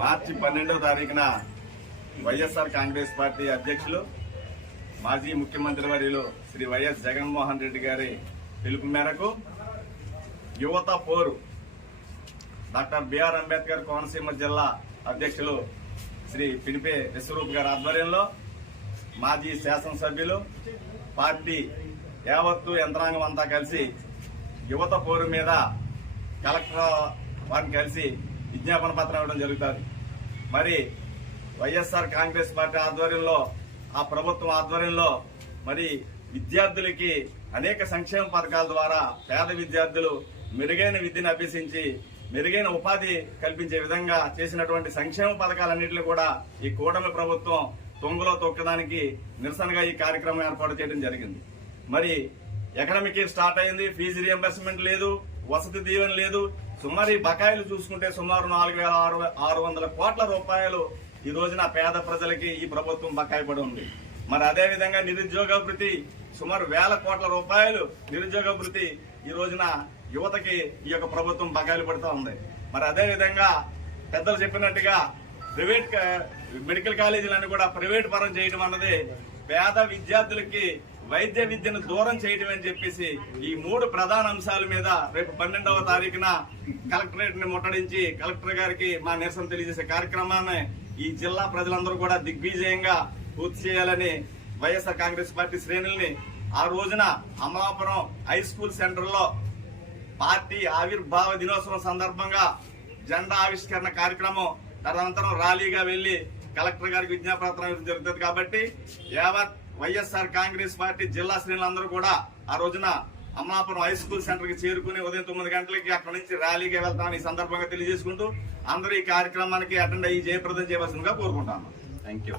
మార్చి పన్నెండవ తారీఖున వైఎస్ఆర్ కాంగ్రెస్ పార్టీ అధ్యక్షులు మాజీ ముఖ్యమంత్రి వర్యులు శ్రీ వైఎస్ జగన్మోహన్ రెడ్డి గారి పిలుపు మేరకు యువత పోరు. డాక్టర్ బిఆర్ అంబేద్కర్ కోనసీమ జిల్లా అధ్యక్షులు శ్రీ పినిపే విశ్వరూప్ గారి ఆధ్వర్యంలో మాజీ శాసనసభ్యులు పార్టీ యావత్తు యంత్రాంగం అంతా కలిసి యువత పోరు మీద కలెక్టర్ వారిని కలిసి విజ్ఞాపన పత్రం ఇవ్వడం జరుగుతుంది. మరి వైఎస్ఆర్ కాంగ్రెస్ పార్టీ ఆధ్వర్యంలో ఆ ప్రభుత్వం ఆధ్వర్యంలో మరి విద్యార్థులకి అనేక సంక్షేమ పథకాల ద్వారా పేద విద్యార్థులు మెరుగైన విద్యను అభ్యసించి మెరుగైన ఉపాధి కల్పించే విధంగా చేసినటువంటి సంక్షేమ పథకాలన్నింటినీ కూడా ఈ కూటమి ప్రభుత్వం తొంగలో తొక్కడానికి నిరసనగా ఈ కార్యక్రమం ఏర్పాటు చేయడం జరిగింది. మరి ఎకనమిక్ స్టార్ట్ అయింది ఫీజు రియంబర్స్మెంట్ లేదు వసతి దీవెన లేదు సుమారు ఈ బకాయిలు చూసుకుంటే సుమారు నాలుగు వేల ఆరు ఆరు వందల కోట్ల రూపాయలు ఈ రోజున పేద ప్రజలకి ఈ ప్రభుత్వం బకాయి పడి ఉంది. మరి అదేవిధంగా నిరుద్యోగ వృత్తి సుమారు వేల కోట్ల రూపాయలు నిరుద్యోగ వృత్తి ఈ రోజున యువతకి ఈ యొక్క ప్రభుత్వం బకాయిలు పడుతూ ఉంది. మరి అదేవిధంగా పెద్దలు చెప్పినట్టుగా ప్రైవేట్ మెడికల్ కాలేజీలను కూడా ప్రైవేట్ పరం చేయడం అన్నది పేద విద్యార్థులకి వైద్య విద్యను దూరం చేయడం అని చెప్పేసి ఈ మూడు ప్రధాన అంశాల మీద రేపు పన్నెండవ తారీఖున కలెక్టరేట్ని ముట్టడించి కలెక్టర్ గారికి మా నిరసన తెలియజేసే కార్యక్రమాన్ని ఈ జిల్లా ప్రజలందరూ కూడా దిగ్విజయంగా పూర్తి చేయాలని వైఎస్ఆర్ కాంగ్రెస్ పార్టీ శ్రేణుల్ని ఆ రోజున అమలాపురం హై స్కూల్ సెంటర్లో పార్టీ ఆవిర్భావ దినోత్సవం సందర్భంగా జెండా ఆవిష్కరణ కార్యక్రమం తదనంతరం ర్యాలీగా వెళ్ళి కలెక్టర్ గారికి విజ్ఞాపన జరుగుతుంది కాబట్టి యావత్ వైఎస్ఆర్ కాంగ్రెస్ పార్టీ జిల్లా శ్రేణులందరూ కూడా ఆ రోజున అమలాపురం హై స్కూల్ సెంటర్కి చేరుకుని ఉదయం తొమ్మిది గంటలకి అక్కడ నుంచి ర్యాలీకి వెళ్తామని ఈ సందర్భంగా తెలియజేసుకుంటూ అందరూ ఈ కార్యక్రమానికి అటెండ్ అయ్యి జయప్రదం చేయవలసిందిగా కోరుకుంటాను. Thank you